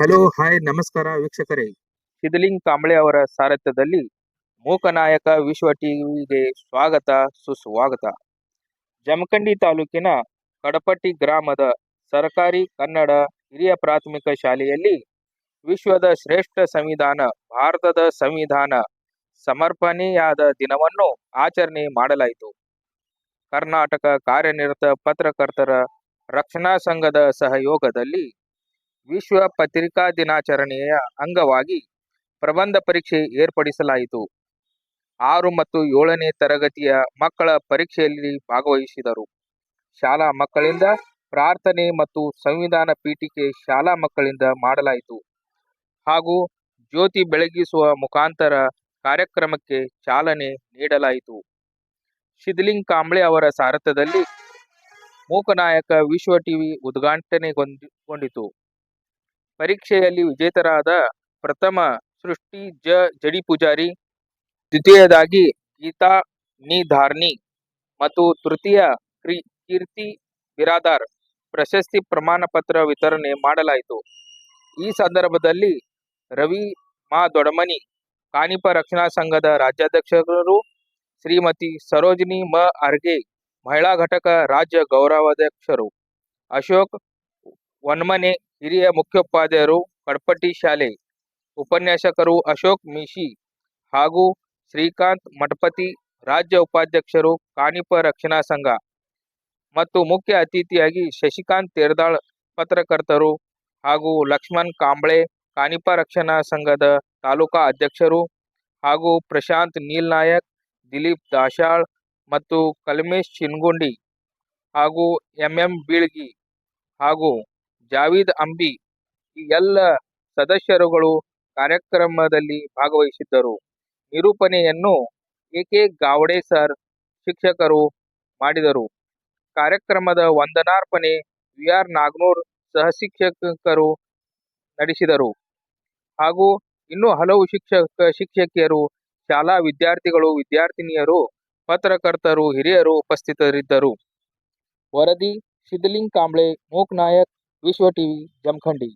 Hello hi ನಮಸ್ಕಾರ ವೀಕ್ಷಕರೇ. ಸಿದ್ಲಿಂಗ್ ಕಾಂಬ್ಳೆ ಅವರ ಸಾರಥ್ಯದಲ್ಲಿ ಮೂಕನಾಯಕ ವಿಶ್ವ ಟಿವಿಗೆ ಸ್ವಾಗತ, ಸುಸ್ವಾಗತ. ಜಮಖಂಡಿ ತಾಲೂಕಿನ ಕಡಪಟ್ಟಿ ಗ್ರಾಮದ ಸರ್ಕಾರಿ ಕನ್ನಡ ಹಿರಿಯ ಪ್ರಾಥಮಿಕ ಶಾಲೆಯಲ್ಲಿ ವಿಶ್ವದ ಶ್ರೇಷ್ಠ ಸಂವಿಧಾನ, ಭಾರತದ ಸಂವಿಧಾನ ಸಮರ್ಪಣೆಯಾದ ದಿನವನ್ನು ಆಚರಣೆ ಮಾಡಲಾಯಿತು. ಕರ್ನಾಟಕ ಕಾರ್ಯನಿರತ ಪತ್ರಕರ್ತರ ರಕ್ಷಣಾ ಸಂಘದ ಸಹಯೋಗದಲ್ಲಿ ವಿಶ್ವ ಪತ್ರಿಕಾ ದಿನಾಚರಣೆಯ ಅಂಗವಾಗಿ ಪ್ರಬಂಧ ಪರೀಕ್ಷೆ ಏರ್ಪಡಿಸಲಾಯಿತು. ಆರು ಮತ್ತು ಏಳನೇ ತರಗತಿಯ ಮಕ್ಕಳ ಪರೀಕ್ಷೆಯಲ್ಲಿ ಭಾಗವಹಿಸಿದರು. ಶಾಲಾ ಮಕ್ಕಳಿಂದ ಪ್ರಾರ್ಥನೆ ಮತ್ತು ಸಂವಿಧಾನ ಪೀಠಿಕೆ ಶಾಲಾ ಮಕ್ಕಳಿಂದ ಮಾಡಲಾಯಿತು. ಹಾಗೂ ಜ್ಯೋತಿ ಬೆಳಗಿಸುವ ಮುಖಾಂತರ ಕಾರ್ಯಕ್ರಮಕ್ಕೆ ಚಾಲನೆ ನೀಡಲಾಯಿತು. ಶಿದ್ಲಿಂಗ್ ಕಾಂಬ್ಳೆ ಅವರ ಸಾರಥ್ಯದಲ್ಲಿ ಮೂಕನಾಯಕ ವಿಶ್ವ ಟಿವಿ ಉದ್ಘಾಟನೆಗೊಂಡಿತು ಪರೀಕ್ಷೆಯಲ್ಲಿ ವಿಜೇತರಾದ ಪ್ರಥಮ ಸೃಷ್ಟಿ ಜ ಜಡಿ ಪೂಜಾರಿ, ದ್ವಿತೀಯದಾಗಿ ಗೀತಾ ನಿಧಾರ್ನಿ ಮತ್ತು ತೃತೀಯ ಕ್ರಿ- ಕೀರ್ತಿ ಬಿರಾದಾರ್ ಪ್ರಶಸ್ತಿ ಪ್ರಮಾಣ ಪತ್ರ ವಿತರಣೆ ಮಾಡಲಾಯಿತು. ಈ ಸಂದರ್ಭದಲ್ಲಿ ರವಿ ಮಾ ದೊಡಮನಿ ಕಾನಿಪ ರಕ್ಷಣಾ ಸಂಘದ ರಾಜ್ಯಾಧ್ಯಕ್ಷರು ಶ್ರೀಮತಿ ಸರೋಜಿನಿ ಮ ಅರ್ಗೆ ಮಹಿಳಾ ಘಟಕ ರಾಜ್ಯ ಗೌರವಾಧ್ಯಕ್ಷರು ಅಶೋಕ್ ವನ್ಮನೆ ಹಿರಿಯ ಮುಖ್ಯೋಪಾಧ್ಯಾಯರು, ಕಡ್ಪಟ್ಟಿ ಶಾಲೆ ಉಪನ್ಯಾಸಕರು ಅಶೋಕ್ ಮಿಶಿ ಹಾಗೂ ಶ್ರೀಕಾಂತ್ ಮಠಪತಿ, ರಾಜ್ಯ ಉಪಾಧ್ಯಕ್ಷರು ಕಾನಿಪ ರಕ್ಷಣಾ ಸಂಘ ಮತ್ತು ಮುಖ್ಯ ಅತಿಥಿಯಾಗಿ ಶಶಿಕಾಂತ್ ತೇರ್ದಾಳ್ ಪತ್ರಕರ್ತರು ಹಾಗೂ ಲಕ್ಷ್ಮಣ್ ಕಾಂಬ್ಳೆ ಕಾನಿಪ ರಕ್ಷಣಾ ಸಂಘದ ತಾಲೂಕಾ ಅಧ್ಯಕ್ಷರು ಹಾಗೂ ಪ್ರಶಾಂತ್ ನೀಲ್ ನಾಯಕ್, ದಿಲೀಪ್ ದಾಶಾಳ್ ಮತ್ತು ಕಲ್ಮೇಶ್ ಚಿನ್ಗುಂಡಿ ಹಾಗೂ ಎಂ ಎಂ ಬೀಳ್ಗಿ ಹಾಗೂ ಜಾವೀದ್ ಅಂಬಿ ಈ ಎಲ್ಲ ಸದಸ್ಯರುಗಳು ಕಾರ್ಯಕ್ರಮದಲ್ಲಿ ಭಾಗವಹಿಸಿದ್ದರು. ನಿರೂಪಣೆಯನ್ನು ಎಕೆ ಗಾವಡೆ ಸರ್ ಶಿಕ್ಷಕರು ಮಾಡಿದರು. ಕಾರ್ಯಕ್ರಮದ ವಂದನಾರ್ಪಣೆ ವಿ ಆರ್ ನಾಗ್ನೂರ್ ಸಹ ಶಿಕ್ಷಕರು ನಡೆಸಿದರು. ಹಾಗೂ ಇನ್ನೂ ಹಲವು ಶಿಕ್ಷಕ ಶಿಕ್ಷಕಿಯರು, ಶಾಲಾ ವಿದ್ಯಾರ್ಥಿಗಳು, ವಿದ್ಯಾರ್ಥಿನಿಯರು, ಪತ್ರಕರ್ತರು, ಹಿರಿಯರು ಉಪಸ್ಥಿತರಿದ್ದರು. ವರದಿ ಸಿದ್ಧಲಿಂಗ್ ಕಾಂಬ್ಳೆ विश्व टीवी जमखंडी।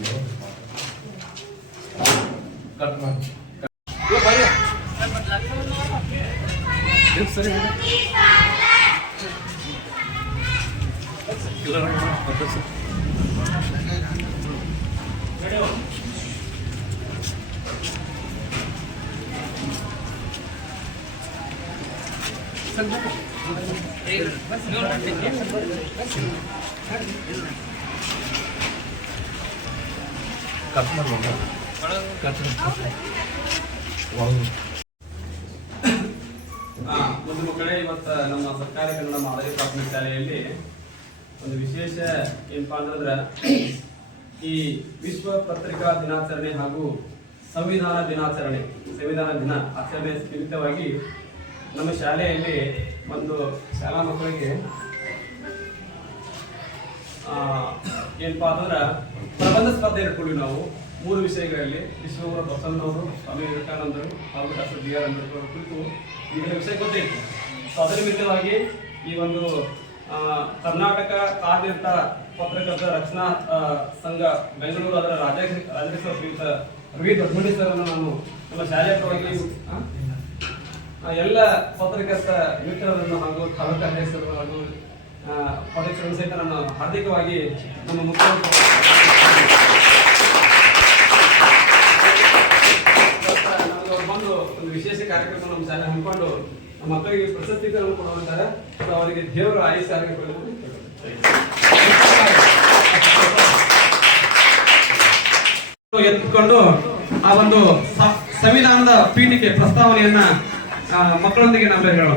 ನಾಯಕ್ ವಿಶ್ವ ಟಿವಿ ಜಮಖಂಡಿ ಆ, ಒಂದು ಮಕ್ಕಳೇ ಇವತ್ತು ನಮ್ಮ ಸರ್ಕಾರಿ ಕನ್ನಡ ಮಾದರಿ ಪ್ರಾಥಮಿಕ ಶಾಲೆಯಲ್ಲಿ ಒಂದು ವಿಶೇಷ ಏನಪ್ಪಾ ಅಂತಂದ್ರೆ ಈ ವಿಶ್ವ ಪತ್ರಿಕಾ ದಿನಾಚರಣೆ ಹಾಗೂ ಸಂವಿಧಾನ ದಿನಾಚರಣೆ ಸಂವಿಧಾನ ದಿನ ಆಚರಣೆ ನಿಮಿತ್ತವಾಗಿ ನಮ್ಮ ಶಾಲೆಯಲ್ಲಿ ಒಂದು ಶಾಲಾ ಮಕ್ಕಳಿಗೆ ಏನಪ್ಪಾ ಅಂತಂದ್ರೆ, ಪ್ರಬಂಧ ಸ್ಪರ್ಧೆ ಇಟ್ಕೊಂಡ್ವಿ ನಾವು. ಮೂರು ವಿಷಯಗಳಲ್ಲಿ ವಿಶ್ವಗುರು ಬಸವಣ್ಣವರು, ಸ್ವಾಮಿ ವಿವೇಕಾನಂದರು, ಹಾಗೂ ಡಾಕ್ಟರ್ ಬಿ ಆರ್ ಅಂಬೇಡ್ಕರ್ ಕುರಿತು ವಿವಿಧ ವಿಷಯ ಗೊತ್ತಿತ್ತು ಸೊ ಅದರ ನಿಮಿತ್ತವಾಗಿ ಈ ಒಂದು ಕರ್ನಾಟಕ ಕಾರ್ಯನಿರತ ಪತ್ರಕರ್ತರ ರಕ್ಷಣಾ ಸಂಘ ಬೆಂಗಳೂರು ಅದರ ರಾಜ್ಯಾಧ್ಯಕ್ಷ ಶ್ರೀಯುತ ರವಿ ದೊಡ್ಡಮಂಡಿ ಸರ್ ನಾನು ನಮ್ಮ ಶಾಲೆಯ ಎಲ್ಲ ಪತ್ರಕರ್ತ ಮಿತ್ರರನ್ನು ಹಾಗೂ ತಾಲೂಕು ಅಧ್ಯಕ್ಷರು ಹಾಗೂ ಅಧ್ಯಕ್ಷರನ್ನು ಸಹಿತ ನಾನು ಹಾರ್ದಿಕವಾಗಿ ನಮ್ಮ ಮುಖ್ಯಮಂತ್ರಿ ಬಂದು ಒಂದು ವಿಶೇಷ ಕಾರ್ಯಕ್ರಮ ನಮ್ಮ ಶಾಲೆ ಹಮ್ಮಿಕೊಂಡು ನಮ್ಮ ಮಕ್ಕಳಿಗೆ ಪ್ರಶಸ್ತಿಗಳನ್ನು ಕೊಡುವಂತಾರೆ ಅವರಿಗೆ ದೇವರ ಆಯುಷ್ಯ ಆರೋಗ್ಯ ಕೊಡಬೇಕು ಎತ್ಕೊಂಡು ಆ ಒಂದು ಸಂವಿಧಾನದ ಪೀಠಿಕೆ ಪ್ರಸ್ತಾವನೆಯನ್ನ ಮಕ್ಕಳೊಂದಿಗೆ ನಾವೆಲ್ಲ ಹೇಳೋಣ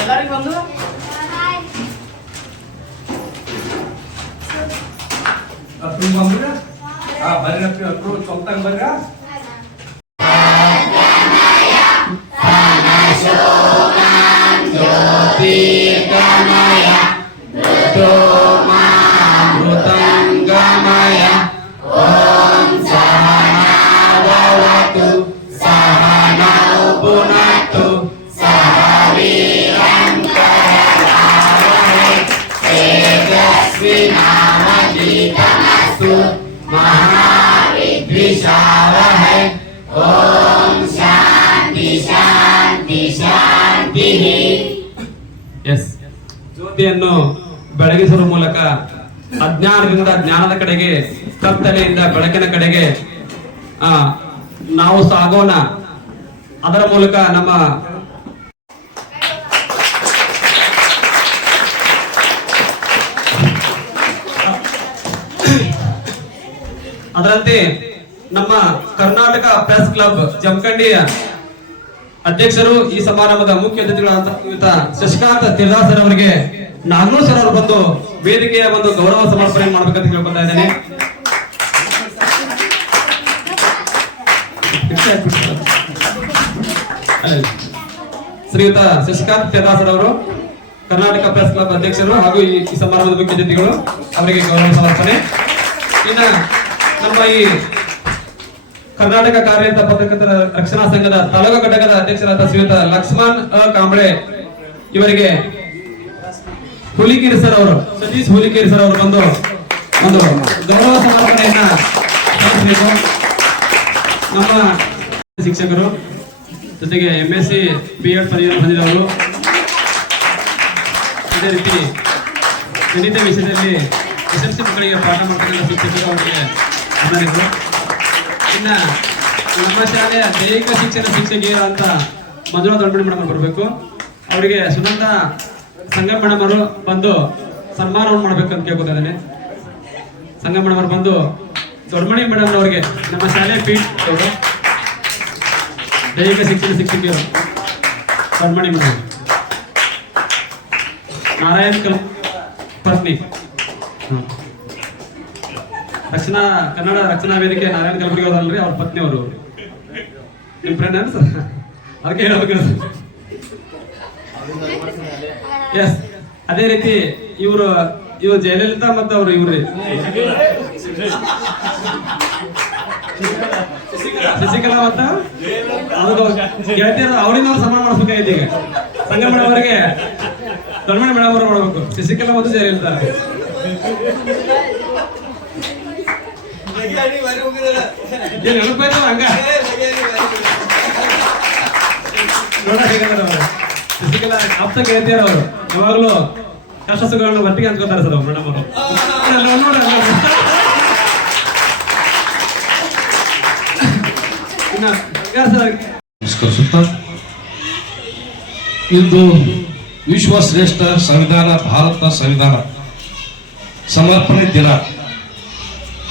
ಎಲ್ಲರಿಗೂ ಒಂದು? ಅಪ್ಪ ಬಂದ್ರ ಆ ಬರ್ರಿ ಅಪ್ಪ ಅಪ್ಪ ಚೊಲ್ತಾಗ ಬರ್ರ ಎಸ್ ಕಡೆಗೆ, ಕತ್ತಲೆಯಿಂದ ಬೆಳಕಿನ ಕಡೆಗೆ, ಆ, ನಾವು ಸಾಗೋಣ. ಅದರ ಮೂಲಕ ನಮ್ಮ ಅದರಂತೆ ನಮ್ಮ ಕರ್ನಾಟಕ ಪ್ರೆಸ್ ಕ್ಲಬ್ ಜಮಖಂಡಿಯ ಅಧ್ಯಕ್ಷರು ಈ ಸಮಾರಂಭದ ಮುಖ್ಯ ಅತಿಥಿಗಳಾದ ಶ್ರೀಯುತ ಶಶಿಕಾಂತ್ ತಿರ್ದಾಸರ್ ಅವರಿಗೆ ನಾನು ಸರ್ ಅವರು ಬಂದು ವೇದಿಕೆಯ ಒಂದು ಗೌರವ ಸಮರ್ಪಣೆ ಮಾಡ್ಬೇಕಂತ ಕೇಳ್ಕೊತಾ ಇದ್ದೇನೆ. ಶ್ರೀಯುತ ಶಶಿಕಾಂತ್ ತಿರ್ದಾಸರ್ ಅವರು, ಕರ್ನಾಟಕ ಪ್ರೆಸ್ ಕ್ಲಬ್ ಅಧ್ಯಕ್ಷರು ಹಾಗೂ ಈ ಸಮಾರಂಭದ ಮುಖ್ಯ ಅತಿಥಿಗಳು ಅವರಿಗೆ ಗೌರವ ಸಮರ್ಪಣೆ. ಇನ್ನ ನಮ್ಮ ಈ ಕರ್ನಾಟಕ ಕಾರ್ಯಂತ ಪತ್ರಕರ್ತರ ರಕ್ಷಣಾ ಸಂಘದ ತಾಲೂಕು ಘಟಕದ ಅಧ್ಯಕ್ಷರಾದ ಶ್ರೀಯುತ ಲಕ್ಷ್ಮಣ್ ಕಾಂಬಳೆ ಇವರಿಗೆ ಹುಲಿಕೇರಿ ಸರ್ ಅವರು, ಸತೀಶ್ ಹುಲಿಕೇರಿ ಸರ್ ಅವರು ಬಂದು ಒಂದು ಗೌರವ ಸಮರ್ಪಣೆಯನ್ನ ನಮ್ಮ ಶಿಕ್ಷಕರು, ಜೊತೆಗೆ M S C B Ed ಪದವಿ ಹೊಂದಿದವರು ಅದೇ ರೀತಿ ಗಣಿತ ವಿಷಯದಲ್ಲಿ ಎಸ್ ಎಲ್ ಮಕ್ಕಳಿಗೆ ಪಾಠ ಮಾಡ್ತಕ್ಕಂಥ ಶಿಕ್ಷಕರು ಅವರಿಗೆ ಇನ್ನ ನಮ್ಮ ಶಾಲೆಯ ದೈಹಿಕ ಶಿಕ್ಷಣ ಶಿಕ್ಷಕಿಯರು ಅಂತ ಮಂಜುಳಾ ದೊಡ್ಡ ಮೇಡಮ್ ಬರಬೇಕು. ಅವರಿಗೆ ಸುನಂದ ಸಂಗಮ್ ಮೇಡಮ್ ಅವರು ಬಂದು ಸನ್ಮಾನವನ್ನು ಮಾಡ್ಬೇಕು ಅಂತ ಕೇಳ್ಕೊತಾ ಇದ್ದೇನೆ ಸಂಗಮ್ ಮೇಡಮ್ ಅವರು ಬಂದು ದೊಡ್ಡಮಣಿ ಮೇಡಮ್ ಅವರಿಗೆ ನಮ್ಮ ಶಾಲೆ ಪೀಠ ಅವರು. ದೈಹಿಕ ಶಿಕ್ಷಣ ಶಿಕ್ಷಕಿಯರು ದೊಡ್ಡಮಣಿ ಮೇಡಮ್. ನಾರಾಯಣ್ ಕಲ್ ಪತ್ನಿ. ಹ್ಮ್. ರಕ್ಷಣಾ ಕನ್ನಡ ರಕ್ಷಣಾ ವೇದಿಕೆ ನಾರಾಯಣ ಕಲಬುರ್ಗಿ ಅವರಲ್ರಿ, ಅವ್ರ ಪತ್ನಿ ಅವರು. ನಿಮ್ ಫ್ರೆಂಡ್ ಏನು ಸರ್? ಅದಕ್ಕೆ ಹೇಳ್ಬೇಕು ಎಸ್ ಅದೇ ರೀತಿ ಇವರು ಇವರು ಜಯಲಲಿತಾ ಮತ್ತು ಅವರು ಇವ್ರಿ. ಶಶಿಕಲಾ ಮತ್ತ ಗೆಳತಿಯರ, ಅವರಿಂದ ಅವ್ರು ಸನ್ಮಾನ ಮಾಡಿಸ್ಬೇಕಾಗಿತ್ತು ಈಗ. ಸಂಗಮ ಮೇಡಮ್ ಅವರಿಗೆ ದೊಡ್ಡ ಮೇಡಮ್ ಅವರು ಮಾಡಬೇಕು. ಶಶಿಕಲಾ ಮತ್ತು ಜಯಲಲಿತಾ. ಏನ್ ನೆನಪಾಯ್ತವ ಹಂಗ ಅವ್ರು ಯಾವಾಗಲೂ ಕಷ್ಟ ಒಟ್ಟಿಗೆ ಸರ್ ಮೇಡಮ್ ಅವರು ಇಂದು ವಿಶ್ವ ಶ್ರೇಷ್ಠ ಸಂವಿಧಾನ, ಭಾರತ ಸಂವಿಧಾನ. ಸಮರ್ಪಣೆ ದಿನ.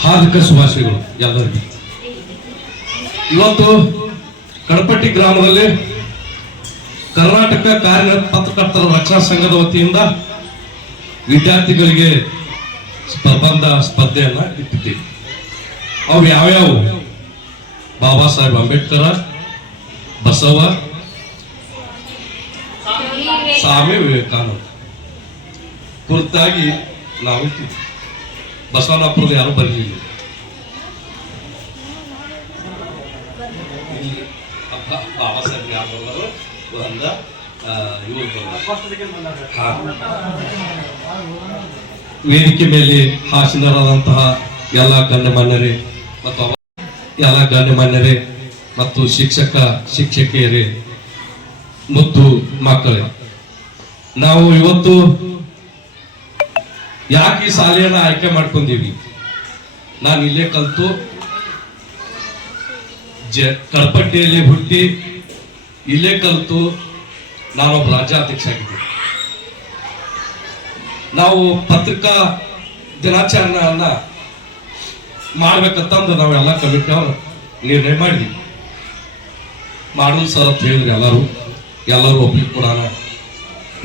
ಹಾರ್ದಿಕ ಶುಭಾಶಯಗಳು ಎಲ್ಲರಿಗೂ. ಇವತ್ತು ಕಡಪಟ್ಟಿ ಗ್ರಾಮದಲ್ಲಿ ಕರ್ನಾಟಕ ಕಾರ್ಯ ಪತ್ರಕರ್ತರ ರಕ್ಷಣಾ ಸಂಘದ ವತಿಯಿಂದ ವಿದ್ಯಾರ್ಥಿಗಳಿಗೆ ಪ್ರಬಂಧ ಸ್ಪರ್ಧೆಯನ್ನು ಇಟ್ಟಿದ್ದೀವಿ. ಅವು ಯಾವ್ಯಾವು? ಬಾಬಾ ಸಾಹೇಬ್ ಅಂಬೇಡ್ಕರ್ ಬಸವ ಸ್ವಾಮಿ ವಿವೇಕಾನಂದ. ಕುರಿತಾಗಿ ನಾವು ಇಟ್ಟಿದ್ವಿ. ಬಸವನಪ್ಪರದ್ದು ಯಾರು ಬರಲಿಲ್ಲ. ಬಾಬಾ ಸಾಹೇಬ್ ಬಂದ ವೇದಿಕೆ ಮೇಲೆ ಹಾಸನರಾದಂತಹ ಎಲ್ಲ ಗಣ್ಯಮಾನ್ಯರೇ ಮತ್ತು ಎಲ್ಲ ಗಣ್ಯಮಾನ್ಯರೇ ಮತ್ತು ಶಿಕ್ಷಕ, ಶಿಕ್ಷಕಿಯರೇ ಮತ್ತು ಮಕ್ಕಳೇ, ನಾವು ಇವತ್ತು ಯಾಕೆ ಈ ಶಾಲೆಯನ್ನ ಆಯ್ಕೆ ಮಾಡ್ಕೊಂಡೀವಿ? ನಾನು ಇಲ್ಲೇ ಕಲ್ತು, ಜ ಹುಟ್ಟಿ ಇಲ್ಲೇ ಕಲ್ತು ನಾನೊಬ್ಬ ರಾಜ್ಯಾಧ್ಯಕ್ಷ ಆಗಿದ್ದೆ ನಾವು ಪತ್ರಿಕಾ ದಿನಾಚರಣೆಯನ್ನ ಮಾಡ್ಬೇಕಂತಂದು ನಾವೆಲ್ಲ ಕಮಿಟಿ ಅವರು ನಿರ್ಣಯ ಮಾಡಿದ್ವಿ. ಮಾಡೋದು ಸರ್ ಅಂತ ಹೇಳಿದ್ರು ಎಲ್ಲರೂ ಎಲ್ಲರೂ ಒಬ್ಬರಿಗೆ ಕೂಡ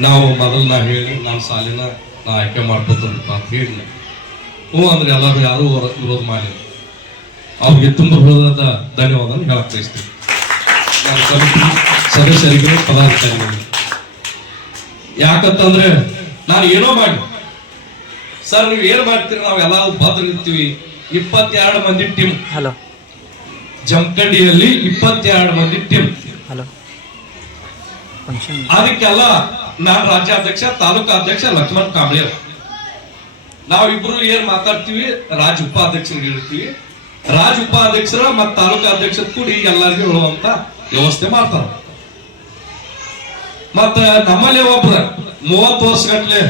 ನಾವು ಮೊದಲು ನಾ ಹೇಳಿ ನಾನು ಸಾಲಿನ ನಾ ಆಯ್ಕೆ ಮಾಡ್ಕೋತೀನಿ ಅಂತ ಹೇಳಿ ಹ್ಞೂ ಅಂದ್ರೆ ಎಲ್ಲರೂ ಯಾರು ವಿರೋಧ ಮಾಡಿಲ್ಲ. ಅವ್ರಿಗೆ ತುಂಬ ಹೃದಯದ ಧನ್ಯವಾದ ಹೇಳಕ್ ಬಯಸ್ತೀನಿ. ನಾನು ಸದಸ್ಯರಿಗೆ ಪದಾಧಿಕಾರಿಗಳಿಗೆ. ಯಾಕಂತಂದ್ರೆ ನಾನು ಏನೋ ಮಾಡಿ. ಸರ್ ನೀವು ಏನು ಮಾಡ್ತೀರಿ? ನಾವು ಎಲ್ಲ ಭದ್ರ ಇರ್ತೀವಿ. ಇಪ್ಪತ್ತೆರಡು ಮಂದಿ ಟೀಮ್ ಹಲೋ. ಜಮಖಂಡಿಯಲ್ಲಿ ಇಪ್ಪತ್ತೆರಡು ಮಂದಿ ಟೀಮ್ ಹಲೋ. ಅದಕ್ಕೆಲ್ಲ ನಾನು ರಾಜ್ಯಾಧ್ಯಕ್ಷ, ತಾಲೂಕಾ ಅಧ್ಯಕ್ಷ ಲಕ್ಷ್ಮಣ್ ಕಾಂಬ್ಳೆ. ನಾವಿಬ್ರು ಏನ್ ಮಾತಾಡ್ತೀವಿ? ರಾಜ್ ಉಪಾಧ್ಯಕ್ಷರಿಗೆ ಹೇಳ್ತೀವಿ. ರಾಜ್ ಉಪಾಧ್ಯಕ್ಷರ ಮತ್ ತಾಲೂಕಾ ಅಧ್ಯಕ್ಷರ ಕೂಡಿ ಎಲ್ಲರಿಗೂ ಹೇಳುವಂತ ವ್ಯವಸ್ಥೆ ಮಾಡ್ತಾರ. ಮತ್ತ ನಮ್ಮಲ್ಲಿ ಒಬ್ರ ಮೂವತ್ತು ವರ್ಷ ಗಟ್ಲೆ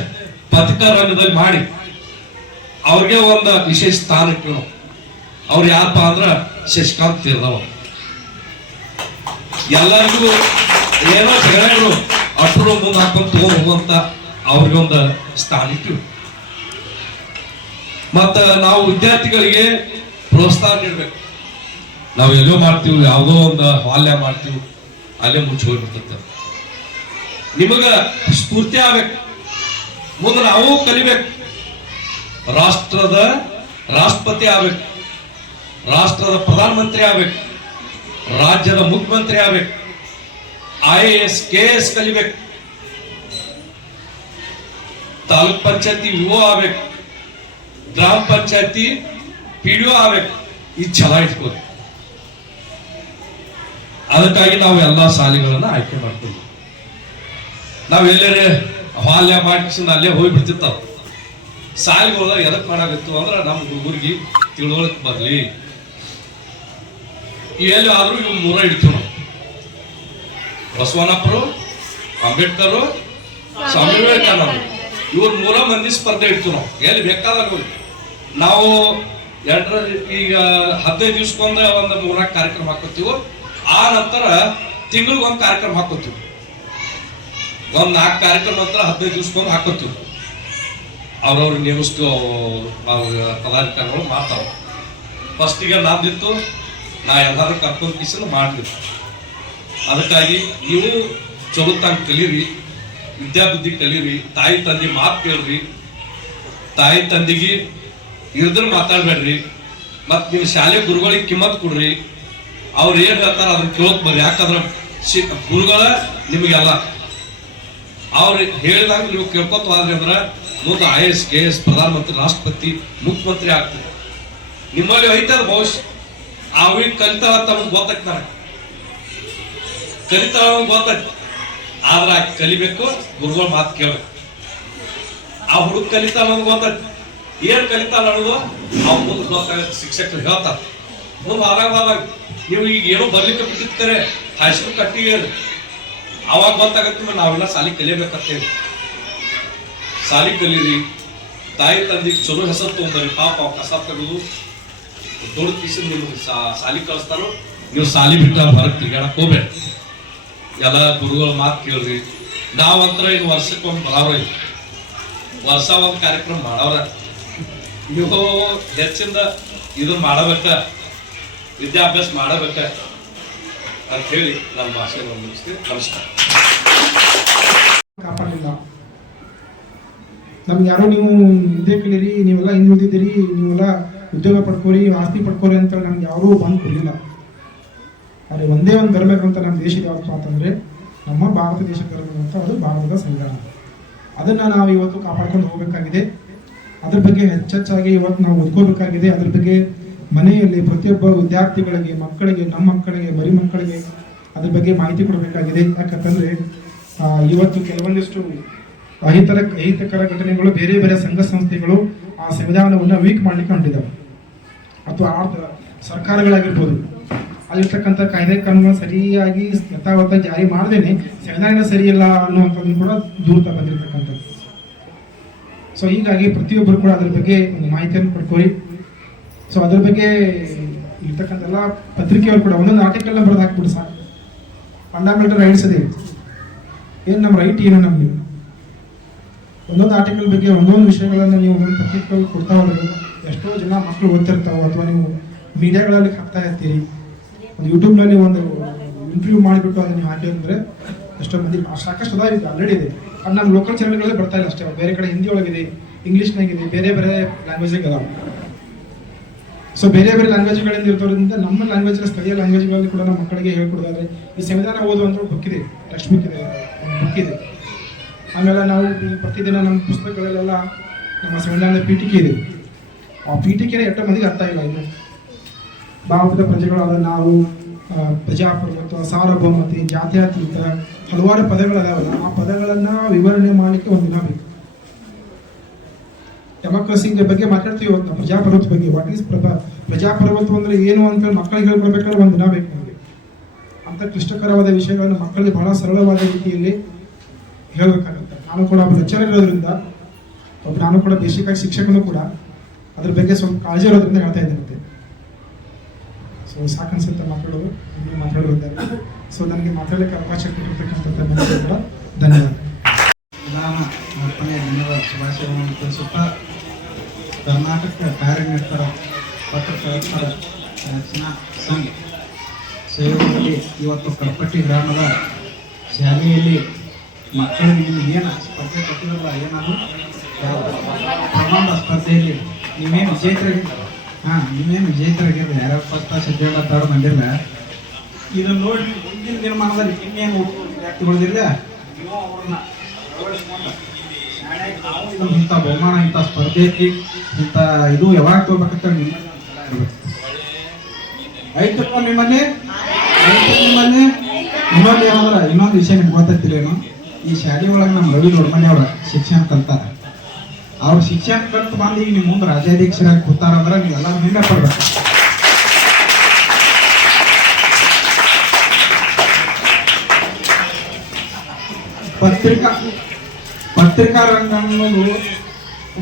ಪತ್ರಿಕಾ ರಂಗದಲ್ಲಿ ಮಾಡಿ, ಅವ್ರಿಗೆ ಒಂದು ವಿಶೇಷ ಸ್ಥಾನ ಇಟ್ಟು ಅವ್ರು ಯಾರಪ್ಪ ಅಂದ್ರ ಶಶಿಕಾಂತ್ ತೀರ್ದವ ಎಲ್ಲರಿಗೂ ಏನೋ ಜಗಳಗಳು ಅಟ್ರು ಮುಂದೆ ಹಾಕೊಂಡು ತಗೊಂಡ್ ಹೋಗುವಂತ ಅವ್ರಿಗೆ ಒಂದು ಸ್ಥಾನ ಇಟ್ಟು ಮತ್ತ ನಾವು ವಿದ್ಯಾರ್ಥಿಗಳಿಗೆ ಪ್ರೋತ್ಸಾಹ ನೀಡ್ಬೇಕು. ನಾವು ಎಲ್ಲೋ ಮಾಡ್ತೀವಿ, ಯಾವುದೋ ಒಂದು ಹಾಲ್ಯ ಮಾಡ್ತೀವಿ, ಅಲ್ಲೇ ಮುಚ್ಚಿ ಹೋಗ್ಬಿಡ್ತೈತೆ. ನಿಮಗ ಸ್ಫೂರ್ತಿ ಆಗ್ಬೇಕು. ಮುಂದೆ ನಾವು ಕಲಿಬೇಕು. ರಾಷ್ಟ್ರದ ರಾಷ್ಟ್ರಪತಿ ಆಗ್ಬೇಕು. ರಾಷ್ಟ್ರದ ಪ್ರಧಾನಮಂತ್ರಿ ಆಗ್ಬೇಕು. ರಾಜ್ಯದ ಮುಖ್ಯಮಂತ್ರಿ ಆಗ್ಬೇಕು. I A S, K S ಕಲಿಬೇಕು. ತಾಲೂಕ್ ಪಂಚಾಯತಿ ವಿವೋ ಆಗ್ಬೇಕು. ಗ್ರಾಮ ಪಂಚಾಯತಿ ಪಿ ಡಿ ಆಗ್ಬೇಕು. ಇದು ಛಲ ಇಟ್ಕೋದು ಅದಕ್ಕಾಗಿ ನಾವು ಎಲ್ಲಾ ಶಾಲೆಗಳನ್ನ ಆಯ್ಕೆ ಮಾಡ್ತೀವಿ. ನಾವ್ ಎಲ್ಲರೇ ಹಾಲ್ಯ ಮಾಡಿಸಿ ಅಲ್ಲೇ ಹೋಗಿ ಬಿಡ್ತಿರ್ತಾವ. ಶಾಲೆಗಳ ಎದಕ್ ಮಾಡಾಗಿತ್ತು ಅಂದ್ರ ನಮ್ಮ ಹುಡುಗರಿಗೆ ತಿಳುವಳಿಕೆ ಬರ್ಲಿ. ಎಲ್ಲಿ ಆದ್ರೂ ಇವ್ ಮೂರ ಹಿಡಿತೀವಿ ನಾವು ಬಸವಣ್ಣಪ್ಪರು ಅಂಬೇಡ್ಕರ್ ಸ್ವಾಮಿ ವಿವೇಕಾನಂದ ಇವ್ರ ಮೂಲ ಮಂದಿ ಸ್ಪರ್ಧೆ ಇಡ್ತು ನಾವು. ಎಲ್ಲಿ ಬೇಕಾದಾಗ ನಾವು ಎರಡರ ಈಗ ಹದಿನೈದು ದಿವ್ಸಕ್ಕೊಂದ ಒಂದು ಮೂರ್ನಾಲ್ಕು ಕಾರ್ಯಕ್ರಮ ಹಾಕೋತೀವಿ. ಆ ನಂತರ ತಿಂಗಳಿಗೆ ಒಂದು ಕಾರ್ಯಕ್ರಮ ಹಾಕೋತೀವಿ. ಒಂದು ನಾಲ್ಕು ಕಾರ್ಯಕ್ರಮ ನಂತರ ಹದಿನೈದು ದಿವ್ಸಕ್ಕೊಂದು ಹಾಕೋತೀವಿ. ಅವ್ರವ್ರು ನೇಮಿಸ್ತು ಪದಾಧಿಕಾರಿಗಳು ಮಾಡ್ತಾವ ಫಸ್ಟಿಗೆ ನಾದಿತ್ತು. ನಾ ಎಲ್ಲರೂ ಕರ್ಕೊಂಡು ಕಿಸನ್ ಮಾಡ್ತಿದ್ದೆ ಅದಕ್ಕಾಗಿ ನೀವು ಚಲೋತ್ತಾಗಿ ತಂಗ ಕಲೀರಿ, ವಿದ್ಯಾಬುದ್ಧಿ ಕಲೀರಿ, ತಾಯಿ ತಂದೆ ಮಾತು ಕೇಳ್ರಿ, ತಾಯಿ ತಂದೆಗೆ ಇರ್ದ್ರ ಮಾತಾಡ್ಬೇಡ್ರಿ ಮತ್ತು ನೀವು ಶಾಲೆ ಗುರುಗಳಿಗೆ ಕಿಮ್ಮತ್ ಕೊಡ್ರಿ. ಅವ್ರು ಏನು ಹೇಳ್ತಾರ ಅದನ್ನ ಕೇಳೋಕ್ ಬರ್ರಿ, ಯಾಕಂದ್ರೆ ಶಿ- ಗುರುಗಳ ನಿಮಗೆಲ್ಲ. ಅವ್ರು ಹೇಳಿದಾಗ ನೀವು ಕೇಳ್ಕೊತ ಹೋದ್ರಿ ಅಂದ್ರೆ ಮುಂದೆ ಐ ಎಸ್ ಕೆ ಎಸ್ ಪ್ರಧಾನಮಂತ್ರಿ, ರಾಷ್ಟ್ರಪತಿ, ಮುಖ್ಯಮಂತ್ರಿ ಆಗ್ತದೆ. ನಿಮ್ಮಲ್ಲಿ ಐತದ ಭವಿಷ್ಯ. ಅವ್ರಿಗೆ ಕಲಿತಾರ ತಮಗೆ ಗೊತ್ತೈತಿ ನನಗೆ ಗೊತ್ತಾಗ್ತದೆ ಆದ್ರ ಕಲಿಬೇಕು, ಗುರುಗಳ ಮಾತು ಕೇಳಬೇಕು. ಆ ಹುಡುಗ ಕಲಿತಾ ಅನ್ನೋದು ಏನ್ ಕಲಿತಾನ ಅನ್ನೋದು ಅವ್ನ ಮುಂದೆ ಶಿಕ್ಷಕರು ಹೇಳ್ತಾರ. ಮುಂದೆ ಆದಾಗ ಆದಾಗ ನೀವು ಈಗ ಏನೋ ಬರ್ಲಿಕ್ಕೆ ಬಿಟ್ಟಿರ್ತಾರೆ ಕರೆ ಕಟ್ಟಿ ಅವಾಗ ಗೊತ್ತಾಗತ್ತೆ ನಾವೆಲ್ಲ ಸಾಲಿ ಕಲಿಯಬೇಕಂತ ಹೇಳಿ ಸಾಲಿ ಕಲೀರಿ. ತಾಯಿ ತಂದಿ ಚಲೋ ಹೆಸರು ತೊಗೊಂಡ್ರಿ ಪಾಪ ಅವ್ ಕಸ ತೆಗೆದು ದೊಡ್ಡ ಕಿಸಿ ನಿಮ್ಗೆ ಸಾಲಿ ಕಳಿಸ್ತಾರೋ, ನೀವು ಸಾಲಿ ಬಿಟ್ಟು ಹೊರಗೆ ತಿರ್ಗಾಡಕ್ ಹೋಗ್ಬೇಡ ಎಲ್ಲ ಗುರುಗಳ ಮಾತು ಕೇಳ್ರಿ. ನಾವಂತ್ರ ಇನ್ನು ವರ್ಷಕ್ಕೊಂದು ಬರಾವ್ರ ವರ್ಷ ಒಂದು ಕಾರ್ಯಕ್ರಮ ಮಾಡವ್ರ. ನೀವು ಹೆಚ್ಚಿಂದ ಇದನ್ನ ಮಾಡಬೇಕ. ವಿದ್ಯಾಭ್ಯಾಸ ಮಾಡಬೇಕ ಅಂತ ಹೇಳಿ ನನ್ನ ಭಾಷೆ ನಮಸ್ಕಾರ. ಕಾಪಾಡಲಿಲ್ಲ. ನಮ್ಗೆ ಯಾರೋ ನೀವು ಇದೇ ಕಲೀರಿ, ನೀವೆಲ್ಲ ಹಿಂದುಳಿದಿದ್ದೀರಿ ನೀವೆಲ್ಲ ಉದ್ಯೋಗ ಪಡ್ಕೋರಿ, ಆಸ್ತಿ ಪಡ್ಕೋರಿ ಅಂತ ನಮ್ಗೆ ಯಾರೂ ಬಂದು ಕೊಡಲಿಲ್ಲ. ಆದರೆ ಒಂದೇ ಒಂದು ಧರ್ಮ ಗ್ರಂಥ ನಮ್ಮ ದೇಶದ ಯಾವಪ್ಪ ಅಂತಂದರೆ ನಮ್ಮ ಭಾರತ ದೇಶ ಧರ್ಮ ಅದು ಭಾರತದ ಸಂವಿಧಾನ. ಅದನ್ನು ನಾವು ಇವತ್ತು ಕಾಪಾಡ್ಕೊಂಡು ಹೋಗಬೇಕಾಗಿದೆ. ಅದ್ರ ಬಗ್ಗೆ ಹೆಚ್ಚೆಚ್ಚಾಗಿ ಇವತ್ತು ನಾವು ಓದ್ಕೋಬೇಕಾಗಿದೆ. ಅದ್ರ ಬಗ್ಗೆ ಮನೆಯಲ್ಲಿ ಪ್ರತಿಯೊಬ್ಬ ವಿದ್ಯಾರ್ಥಿಗಳಿಗೆ, ಮಕ್ಕಳಿಗೆ, ನಮ್ಮ ಮಕ್ಕಳಿಗೆ ಮರಿ ಮಕ್ಕಳಿಗೆ ಅದ್ರ ಬಗ್ಗೆ ಮಾಹಿತಿ ಕೊಡಬೇಕಾಗಿದೆ. ಯಾಕಂತಂದ್ರೆ ಇವತ್ತು ಕೆಲವೊಂದಿಷ್ಟು ಅಹಿತರ, ಅಹಿತಕರ ಘಟನೆಗಳು, ಬೇರೆ ಬೇರೆ ಸಂಘ ಸಂಸ್ಥೆಗಳು ಆ ಸಂವಿಧಾನವನ್ನು ವೀಕ್ ಮಾಡಲಿಕ್ಕೆ ಹೊಂಟಿದ್ದಾವೆ ಅಥವಾ ಸರ್ಕಾರಗಳಾಗಿರ್ಬೋದು. ಅಲ್ಲಿರ್ತಕ್ಕಂಥ ಕಾಯ್ದೆ ಕಾನೂನು ಸರಿಯಾಗಿ ಯಥಾವತ್ತ ಜಾರಿ ಮಾಡದೇನೆ ಸಂವಿಧಾನ ಸರಿಯಿಲ್ಲ ಅನ್ನುವಂಥದ್ದು ಕೂಡ ದೂರತ ಬಂದಿರತಕ್ಕಂಥದ್ದು. ಸೊ ಹೀಗಾಗಿ ಪ್ರತಿಯೊಬ್ಬರು ಕೂಡ ಅದ್ರ ಬಗ್ಗೆ ಒಂದು ಮಾಹಿತಿಯನ್ನು ಪಡ್ಕೊಳ್ಳಿ. ಸೊ ಅದ್ರ ಬಗ್ಗೆ ಇರ್ತಕ್ಕಂಥ ಎಲ್ಲ ಪತ್ರಿಕೆಯವರು ಕೂಡ ಒಂದೊಂದು ಆರ್ಟಿಕಲ್ ನಂಬರ್ ಹಾಕ್ಬಿಟ್ಟು ಸಾಕು. ಫಂಡಾಮೆಂಟಲ್ ರೈಟ್ಸ್ ಇದೆ. ಏನು ನಮ್ಮ ರೈಟ್ ಏನು ನಮಗೆ? ಒಂದೊಂದು ಆರ್ಟಿಕಲ್ ಬಗ್ಗೆ ಒಂದೊಂದು ವಿಷಯಗಳನ್ನು ನೀವು ಪತ್ರಿಕೆಗಳು ಕೊಡ್ತಾ ಹೋದ್ರೆ ಎಷ್ಟೋ ಜನ ಮಕ್ಕಳು ಓದ್ತಿರ್ತಾವೆ ಅಥವಾ ನೀವು ಮೀಡಿಯಾಗಳಲ್ಲಿ ಹಾಕ್ತಾ ಇರ್ತೀರಿ. ಒಂದು ಯೂಟ್ಯೂಬ್ನಲ್ಲಿ ಒಂದು ಇಂಟರ್ವ್ಯೂ ಮಾಡಿಬಿಟ್ಟು ಅದನ್ನು ನೀವು ಹಾಕಿ ಅಂದರೆ ಎಷ್ಟೋ ಮಂದಿ ಸಾಕಷ್ಟು ಅದಾವ ಇದು ಆಲ್ರೆಡಿ ಇದೆ. ಅದು ನಮ್ಮ ಲೋಕಲ್ ಚಾನಲ್ಗಳೇ ಬರ್ತಾ ಇಲ್ಲ ಅಷ್ಟೇ, ಬೇರೆ ಕಡೆ ಹಿಂದಿ ಒಳಗಿದೆ ಇಂಗ್ಲೀಷ್ನಾಗಿದೆ ಬೇರೆ ಬೇರೆ ಲ್ಯಾಂಗ್ವೇಜಿಗೆ ಅದಾವೆ. ಸೊ ಬೇರೆ ಬೇರೆ ಲ್ಯಾಂಗ್ವೇಜ್ಗಳಿಂದ ಇರೋದ್ರಿಂದ ನಮ್ಮ ಲ್ಯಾಂಗ್ವೇಜ್ ಸ್ಥಳೀಯ ಲ್ಯಾಂಗ್ವೇಜ್ಗಳಲ್ಲಿ ಕೂಡ ನಮ್ಮ ಮಕ್ಕಳಿಗೆ ಹೇಳ್ಕೊಡೋದಾದ್ರೆ ಈ ಸಂವಿಧಾನ ಓದುವಂತ ಬುಕ್ ಇದೆ ಟೆಕ್ಸ್ಟ್ ಬುಕ್ ಇದೆ ಬುಕ್ ಇದೆ. ಆಮೇಲೆ ನಾವು ಪ್ರತಿದಿನ ನಮ್ಮ ಪುಸ್ತಕಗಳಲ್ಲೆಲ್ಲ ನಮ್ಮ ಸಂವಿಧಾನದ ಪೀಠಿಕೆ ಇದೆ. ಆ ಪೀಠಿಕೆನೇ ಎಷ್ಟೋ ಮಂದಿಗೆ ಅರ್ಥ ಇಲ್ಲ ಇನ್ನು. ಭಾರತದ ಪ್ರಜೆಗಳಾದ ನಾವು ಪ್ರಜಾಪ್ರಭುತ್ವ ಸಾರ್ವಭೌಮತೆ ಜಾತ್ಯತೀತ ಹಲವಾರು ಪದಗಳದಾವಲ್ಲ, ಆ ಪದಗಳನ್ನು ವಿವರಣೆ ಮಾಡಲಿಕ್ಕೆ ಒಂದು ದಿನ ಬೇಕು. ಡೆಮೋಕ್ರಸಿ ಬಗ್ಗೆ ಮಾತಾಡ್ತೀವಿ ಇವತ್ತು ಪ್ರಜಾಪ್ರಭುತ್ವ ಬಗ್ಗೆ. ವಾಟ್ ಈಸ್ ಪ್ರಭಾ ಪ್ರಜಾಪ್ರಭುತ್ವ ಅಂದ್ರೆ ಏನು ಅಂತ ಮಕ್ಕಳಿಗೆ ಹೇಳ್ಕೊಡ್ಬೇಕಾದ್ರೆ ಒಂದು ದಿನ ಬೇಕು ನಮಗೆ. ಅಂತ ಕ್ಲಿಷ್ಟಕರವಾದ ವಿಷಯಗಳನ್ನು ಮಕ್ಕಳಿಗೆ ಬಹಳ ಸರಳವಾದ ರೀತಿಯಲ್ಲಿ ಹೇಳಬೇಕಾಗುತ್ತೆ. ನಾನು ಕೂಡ ಒಬ್ಬ ಲೆಕ್ಚರ್ ಇರೋದ್ರಿಂದ, ಒಬ್ಬ ನಾನು ಕೂಡ ಬೇಸಿಕ್ ಆಗಿ ಶಿಕ್ಷಕನು ಕೂಡ, ಅದ್ರ ಬಗ್ಗೆ ಸ್ವಲ್ಪ ಕಾಳಜಿ ಇರೋದ್ರಿಂದ ಹೇಳ್ತಾ ಇದ್ದಂತೆ ಸೊ ಸಾಕನ್ಸುತ್ತೆ ಮಕ್ಕಳು ಇನ್ನೂ ಮಾತಾಡೋದಿದ್ದಾರೆ. ಸೊ ನನಗೆ ಮಾತಾಡಲಿಕ್ಕೆ ಅವಕಾಶ ಕೊಟ್ಟಿರ್ತಕ್ಕಂಥ ಕೂಡ ಧನ್ಯವಾದ. ಧನ್ಯವಾದ ಕರ್ನಾಟಕ ಕಾರ್ಯನಿರತರ ಪತ್ರಕರ್ತರ ರಚನಾ ಸಂಘ ಸೇವೆಯಲ್ಲಿ ಇವತ್ತು ಕಡಪಟ್ಟಿ ಗ್ರಾಮದ ಶಾಲೆಯಲ್ಲಿ ಮಕ್ಕಳಿಗೆ ಏನು ಏನು ಸ್ಪರ್ಧೆ ಕೊಟ್ಟಿರಲ್ಲ ಏನಾದರೂ ಪ್ರಬಂಧ ಸ್ಪರ್ಧೆಯಲ್ಲಿ ನೀವೇನು ವಿಜೇತರಾಗಿದ್ದ ಹಾಂ ನೀವೇನು ವಿಜೇತರಾಗಿದ್ದ ಯಾರ್ಯಾರು ಫಸ್ಟ್ ಸೆಕೆಂಡ್ ಥರ್ಡ್ ಬಂದಿರಲ್ಲ ಇದನ್ನ ನೋಡಿ ಮುಂದಿನ ದಿನಮಾನದಲ್ಲಿ ಇನ್ನೇನು ಅಳವಡಿಸ್ಕೊಂಡು ಶಾಲೆಗೆ ನಾವು ಇಂಥ ಬಹುಮಾನ, ಇಂಥ ಸ್ಪರ್ಧೆ ಐತಿ. ಇಂಥ ಇದು ಯಾವಾಗ ತಗೋಬೇಕಂತ ನಿಮ್ಮ ಐತಪ್ಪ ನಿಮ್ಮಲ್ಲಿ? ಐತೆ ನಿಮ್ಮಲ್ಲಿ? ಇನ್ನೊಂದು ಏನಂದ್ರೆ, ಇನ್ನೊಂದು ವಿಷಯ ನಿಮ್ಗೆ ಗೊತ್ತೈತಿಲ್ಲೇನು ಈ ಶಾಲೆ ಒಳಗೆ ನಮ್ಮ ರವಿ ದೊಡ್ಡಮನೆ ಅವ್ರ ಶಿಕ್ಷಣ ಕಲ್ತಾರ. ಅವ್ರ ಶಿಕ್ಷಣ ಕಲ್ತು ಬಂದು ಈಗ ನಿಮ್ಮ ಮುಂದೆ ರಾಜ್ಯಾಧ್ಯಕ್ಷರಾಗಿ ಕೂತಾರಂದ್ರೆ ನೀವು ಎಲ್ಲರೂ ಹೆಮ್ಮೆ ಪಡ್ಬೇಕು ಪತ್ರಿಕಾ ಪತ್ರಿಕಾ ರಂಗ ಅನ್ನೋದು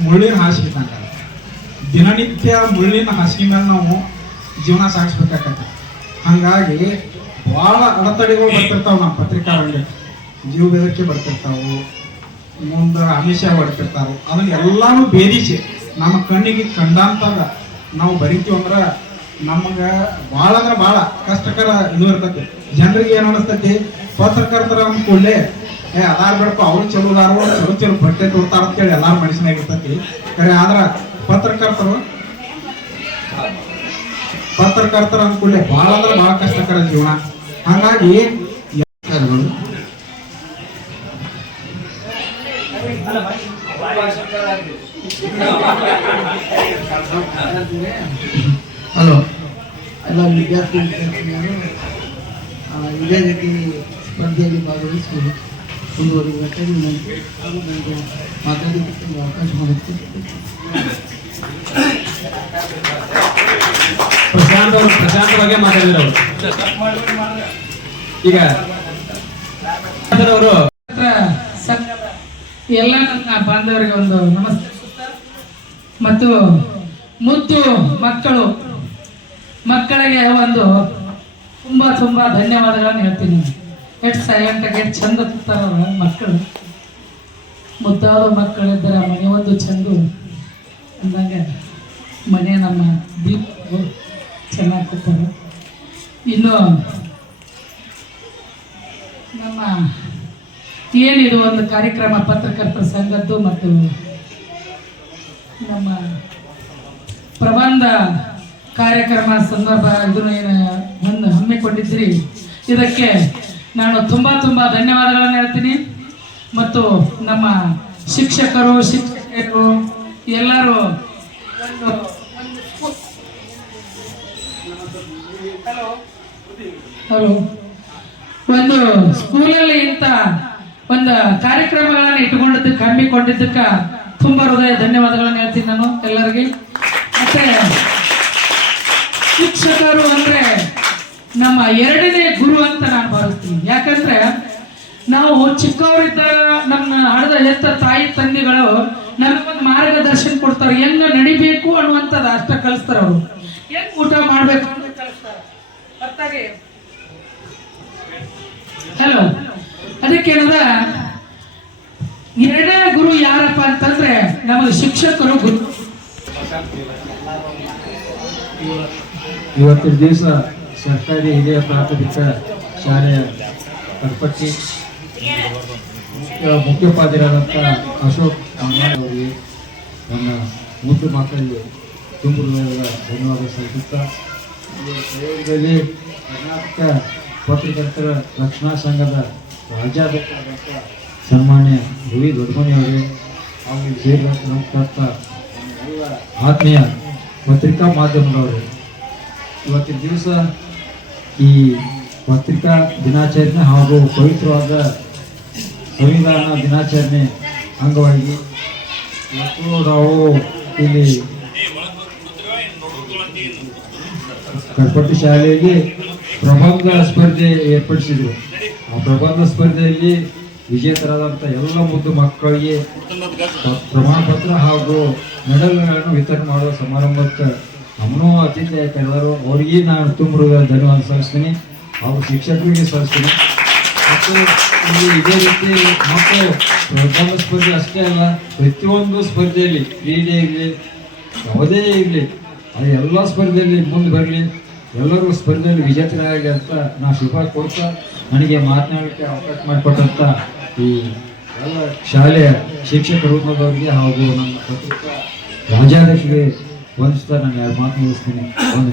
ಮುಳ್ಳಿನ ಹಾಸಿಗೆ ದಿನನಿತ್ಯ ಮುಳ್ಳಿನ ಹಾಸಿಗೆ ಮೇಲೆ ನಾವು ಜೀವನ ಸಾಗಿಸ್ಬೇಕಾಗತ್ತೆ. ಹಂಗಾಗಿ ಭಾಳ ಅಡೆತಡೆಗಳು ಬರ್ತಿರ್ತಾವೆ ನಮ್ಮ ಪತ್ರಿಕಾ ರಂಗಕ್ಕೆ. ಜೀವ ಬೆದರಿಕೆ ಬರ್ತಿರ್ತಾವು. ಮುಂದೆ ಆಮಿಷ ಹೊಡ್ತಿರ್ತಾರೋ ಅದನ್ನ ಎಲ್ಲಾನು ಭೇದಿಸಿ, ನಮ್ಮ ಕಣ್ಣಿಗೆ ಕಂಡಂತಾಗ ನಾವು ಬರಿತೀವಿ ಅಂದ್ರೆ ನಮಗೆ ಭಾಳ ಅಂದ್ರೆ ಭಾಳ ಕಷ್ಟಕರ ಇದು ಇರ್ತೈತಿ. ಜನರಿಗೆ ಏನು ಅನಿಸ್ತೈತಿ? ಪತ್ರಕರ್ತರ ಅಂದ್ಕೊಳ್ಳೆ ಏ, ಅದಾರ ಬೇಡಪ್ಪ, ಅವ್ರು ಚಲೋ ಅದಾರು, ಚಲೋ ಚಲೋ ಬಟ್ಟೆ ತೊಡ್ತಾರ ಅಂತೇಳಿ ಎಲ್ಲಾರ ಮನುಷ್ಯನಾಗ ಇರ್ತೈತಿ. ಖರೆ ಆದ್ರ ಪತ್ರಕರ್ತರು ಪತ್ರಕರ್ತರ ಅಂದ್ಕೊಳ್ಳೆ ಭಾಳ ಅಂದ್ರೆ ಭಾಳ ಕಷ್ಟಕರ ಜೀವನ. ಹಾಗಾಗಿ ಹಲೋ. ಎಲ್ಲ ವಿದ್ಯಾರ್ಥಿ ವಿದ್ಯಾರ್ಥಿನಿಯರು ಇದೇ ರೀತಿ ಸ್ಪರ್ಧೆಯಲ್ಲಿ ಭಾಗವಹಿಸಿ ಮುಂದುವರಿಯುವಂತೆ ನನಗೆ ಮಾತಾಡಲಿಕ್ಕೆ ಅವಕಾಶ ಮಾಡುತ್ತೆ ಪ್ರಶಾಂತ್ ಅವರು, ಪ್ರಶಾಂತ್ ಬಗ್ಗೆ ಮಾತಾಡಿದ್ರು ಈಗ ಅವರು ಎಲ್ಲ ನನ್ನ ಬಾಂಧವರಿಗೆ ಒಂದು ನಮಸ್ತೆ ಮತ್ತು ಮುದ್ದು ಮಕ್ಕಳು, ಮಕ್ಕಳಿಗೆ ಒಂದು ತುಂಬಾ ತುಂಬಾ ಧನ್ಯವಾದಗಳನ್ನು ಹೇಳ್ತೀನಿ. ಎಷ್ಟು ಸೈಲೆಂಟ್ ಆಗಿ ಎಷ್ಟು ಚಂದ ತುತ್ತಾರ ಮಕ್ಕಳು. ಮುದ್ದಾದ ಮಕ್ಕಳಿದ್ದರೆ ಮನೆ ಒಂದು ಚಂದು. ಅಂದಾಗ ಮನೆ ನಮ್ಮ ದೀಪ ಚೆನ್ನಾಗಿ ಕೂತಾರೆ. ಇನ್ನು ಏನಿದು ಒಂದು ಕಾರ್ಯಕ್ರಮ ಪತ್ರಕರ್ತರ ಸಂಘದ್ದು ಮತ್ತು ನಮ್ಮ ಪ್ರಬಂಧ ಕಾರ್ಯಕ್ರಮ ಸಂದರ್ಭ ಇದನ್ನು ಏನು ಒಂದು ಹಮ್ಮಿಕೊಂಡಿದ್ರಿ. ಇದಕ್ಕೆ ನಾನು ತುಂಬ ತುಂಬ ಧನ್ಯವಾದಗಳನ್ನು ಹೇಳ್ತೀನಿ. ಮತ್ತು ನಮ್ಮ ಶಿಕ್ಷಕರು ಶಿಕ್ಷಕರು, ಎಲ್ಲರೂ ಹಲೋ ಒಂದು ಸ್ಕೂಲಲ್ಲಿ ಇಂಥ ಒಂದು ಕಾರ್ಯಕ್ರಮಗಳನ್ನು ಇಟ್ಟುಕೊಂಡಿದ್ದಕ್ಕೆ ಹಮ್ಮಿಕೊಂಡಿದ್ದಕ್ಕೆ ತುಂಬಾ ಹೃದಯ ಧನ್ಯವಾದಗಳನ್ನು ಹೇಳ್ತೀನಿ ನಾನು ಎಲ್ಲರಿಗೆ. ಮತ್ತೆ ಶಿಕ್ಷಕರು ಅಂದ್ರೆ ನಮ್ಮ ಎರಡನೇ ಗುರು ಅಂತ ನಾನು ಭಾವಿಸ್ತೀನಿ. ಯಾಕಂದ್ರೆ ನಾವು ಚಿಕ್ಕವರಿದ್ದಾಗ ನಮ್ಮ ಹಳದ ಎತ್ತ ತಾಯಿ ತಂದೆಗಳು ನಮಗೊಂದು ಮಾರ್ಗದರ್ಶನ ಕೊಡ್ತಾರೆ. ಹೆಂಗ ನಡಿಬೇಕು ಅನ್ನುವಂಥದ್ದು ಅಷ್ಟ ಕಲಿಸ್ತಾರೆ ಅವರು. ಹೆಂಗ್ ಊಟ ಮಾಡ್ಬೇಕು ಅಂತ ಕಲಿಸ್ತಾರೆ. ಹೊರ್ತಾಗಿ ಹಲೋ ಅದಕ್ಕೇನದ ಎರಡನೇ ಗುರು ಯಾರಪ್ಪ ಅಂತಂದ್ರೆ ನಮ್ಮ ಶಿಕ್ಷಕರು ಗುರು. ಇವತ್ತಿನ ದಿವಸ ಸರ್ಕಾರಿ ಹಿರಿಯ ಪ್ರಾಥಮಿಕ ಶಾಲೆಯ ಕಡ್ಪಟ್ಟಿ ಆ, ಮುಖ್ಯೋಪಾಧ್ಯಾಯರಾದಂಥ ಅಶೋಕ್ ಅವರಿಗೆ ನನ್ನ ಮುದ್ದು ತುಂಬ ಹೃದಯದ ಧನ್ಯವಾದ ಸಲ್ಲಿಸುತ್ತಾ ಕರ್ನಾಟಕ ಪತ್ರಕರ್ತರ ರಕ್ಷಣಾ ಸಂಘದ ರಾಜ್ಯಾಧ್ಯಕ್ಷರಾದಂಥ ಸನ್ಮಾನ್ಯ ರವಿ ದೊಡ್ಡಮನಿ ಅವರಿಗೆ ಸೇರಿದಂಥ ಎಲ್ಲ ಆತ್ಮೀಯ ಪತ್ರಿಕಾ ಮಾಧ್ಯಮದವರು, ಇವತ್ತಿನ ದಿವಸ ಈ ಪತ್ರಿಕಾ ದಿನಾಚರಣೆ ಹಾಗೂ ಪವಿತ್ರವಾದ ಸಂವಿಧಾನ ದಿನಾಚರಣೆ ಅಂಗವಾಗಿ ಇವತ್ತು ನಾವು ಇಲ್ಲಿ ಕಡ್ಪಟ್ಟಿ ಶಾಲೆಯಲ್ಲಿ ಪ್ರಬಂಧ ಸ್ಪರ್ಧೆ ಏರ್ಪಡಿಸಿದ್ರು. ಪ್ರಬಂಧ ಸ್ಪರ್ಧೆಯಲ್ಲಿ ವಿಜೇತರಾದಂಥ ಎಲ್ಲ ಮುದ್ದು ಮಕ್ಕಳಿಗೆ ಪ್ರಮಾಣ ಪತ್ರ ಹಾಗೂ ಮೆಡಲ್ಗಳನ್ನು ವಿತರಣೆ ಮಾಡುವ ಸಮಾರಂಭಕ್ಕೆ ನಮ್ಮನ್ನೂ ಅತಿಥಿ ಕರೆದರು ಅವರಿಗೆ ನಾನು ತುಂಬ ಧನ್ಯವಾದ ಸಲ್ಲಿಸ್ತೀನಿ ಹಾಗೂ ಶಿಕ್ಷಕರಿಗೆ ಸಲ್ಲಿಸ್ತೀನಿ. ಮತ್ತು ಇಲ್ಲಿ ಇದೇ ರೀತಿ ಮಕ್ಕಳು ಪ್ರಬಂಧ ಸ್ಪರ್ಧೆ ಅಷ್ಟೇ ಅಲ್ಲ, ಪ್ರತಿಯೊಂದು ಸ್ಪರ್ಧೆಯಲ್ಲಿ ಕ್ರೀಡೆ ಇರಲಿ, ಯಾವುದೇ ಇರಲಿ, ಅದು ಎಲ್ಲ ಸ್ಪರ್ಧೆಯಲ್ಲಿ ಮುಂದೆ ಬರಲಿ. ಎಲ್ಲರೂ ಸ್ಪರ್ಧೆಯಲ್ಲಿ ವಿಜೇತರಾಗಲಿ ಅಂತ ನಾ ಶುಭ ಕೋರ್ತಾ, ನನಗೆ ಮಾತನಾಡಲಿಕ್ಕೆ ಅವಕಾಶ ಮಾಡಿಕೊಟ್ಟಂತ ಈ ಎಲ್ಲ ಶಾಲೆಯ ಶಿಕ್ಷಕ ವೃಂದದವರಿಗೆ ಹಾಗೂ ನಮ್ಮ ಪತ್ರಿಕಾ ರಾಜ್ಯಾಧ್ಯಕ್ಷರಿಗೆ ವಂದಿಸ್ತಾ ನಾನು ಯಾರು ಮಾತು ಮುಗಿಸ್ತೀನಿ ಒಂದು